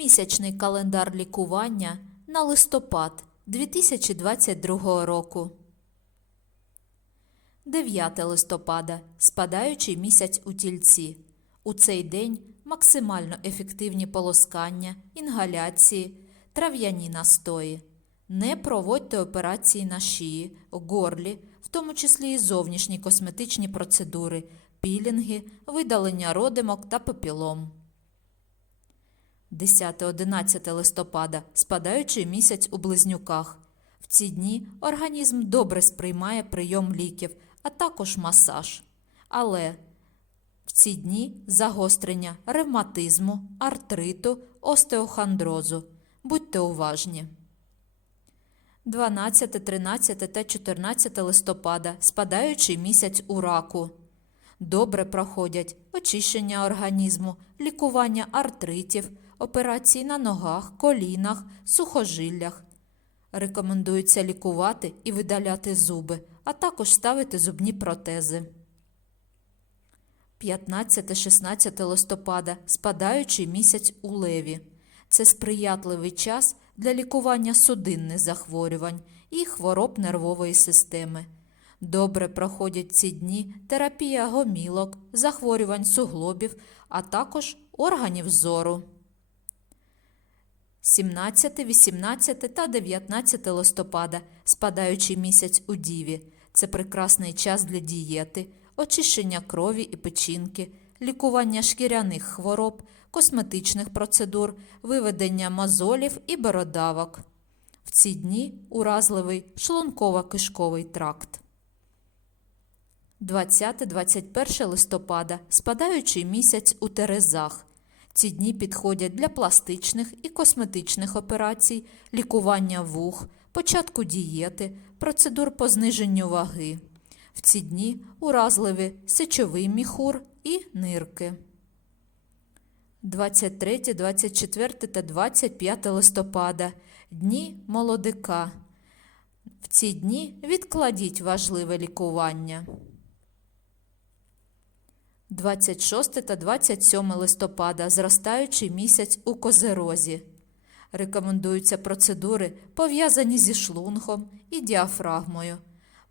Місячний календар лікування на листопад 2022 року. 9 листопада спадаючий місяць у тільці. У цей день максимально ефективні полоскання, інгаляції, трав'яні настої. Не проводьте операції на шиї, горлі, в тому числі і зовнішні косметичні процедури, пілінги, видалення родимок та папілом. 10-11 листопада спадаючий місяць у близнюках. В ці дні організм добре сприймає прийом ліків, а також масаж. Але в ці дні загострення ревматизму, артриту, остеохондрозу. Будьте уважні. 12, 13 та 14 листопада спадаючий місяць у раку. Добре проходять очищення організму, лікування артритів, операції на ногах, колінах, сухожиллях. Рекомендується лікувати і видаляти зуби, а також ставити зубні протези. 15-16 листопада спадаючий місяць у леві. Це сприятливий час для лікування судинних захворювань і хвороб нервової системи. Добре проходять ці дні терапія гомілок, захворювань суглобів, а також органів зору. 17, 18 та 19 листопада спадаючий місяць у Діві. Це прекрасний час для дієти, очищення крові і печінки, лікування шкіряних хвороб, косметичних процедур, виведення мозолів і бородавок. В ці дні уразливий шлунково-кишковий тракт. 20-21 листопада спадаючий місяць у Терезах. Ці дні підходять для пластичних і косметичних операцій, лікування вух, початку дієти, процедур по зниженню ваги. В ці дні уразливі сечовий міхур і нирки. 23, 24 та 25 листопада дні молодика. В ці дні відкладіть важливе лікування. 26 та 27 листопада зростаючий місяць у козерозі. Рекомендуються процедури, пов'язані зі шлунком і діафрагмою,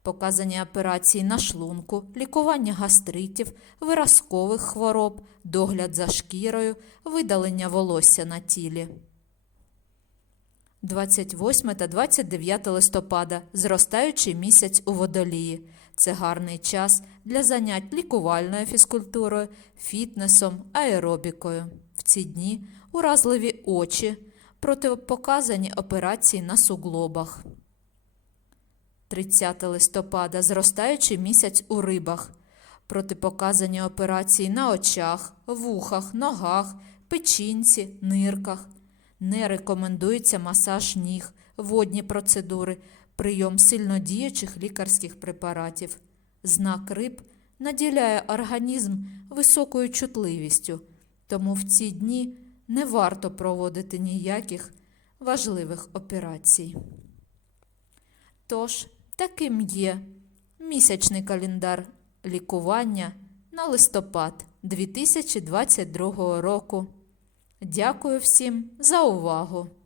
показані операції на шлунку, лікування гастритів, виразкових хвороб, догляд за шкірою, видалення волосся на тілі. 28 та 29 листопада зростаючий місяць у водолії. Це гарний час для занять лікувальною фізкультурою, фітнесом, аеробікою. В ці дні уразливі очі, протипоказані операції на суглобах. 30 листопада зростаючий місяць у рибах. Протипоказані операції на очах, вухах, ногах, печінці, нирках. Не рекомендується масаж ніг, водні процедури, прийом сильнодіючих лікарських препаратів. Знак риб наділяє організм високою чутливістю, тому в ці дні не варто проводити ніяких важливих операцій. Тож, таким є місячний календар лікування на листопад 2022 року. Дякую всім за увагу!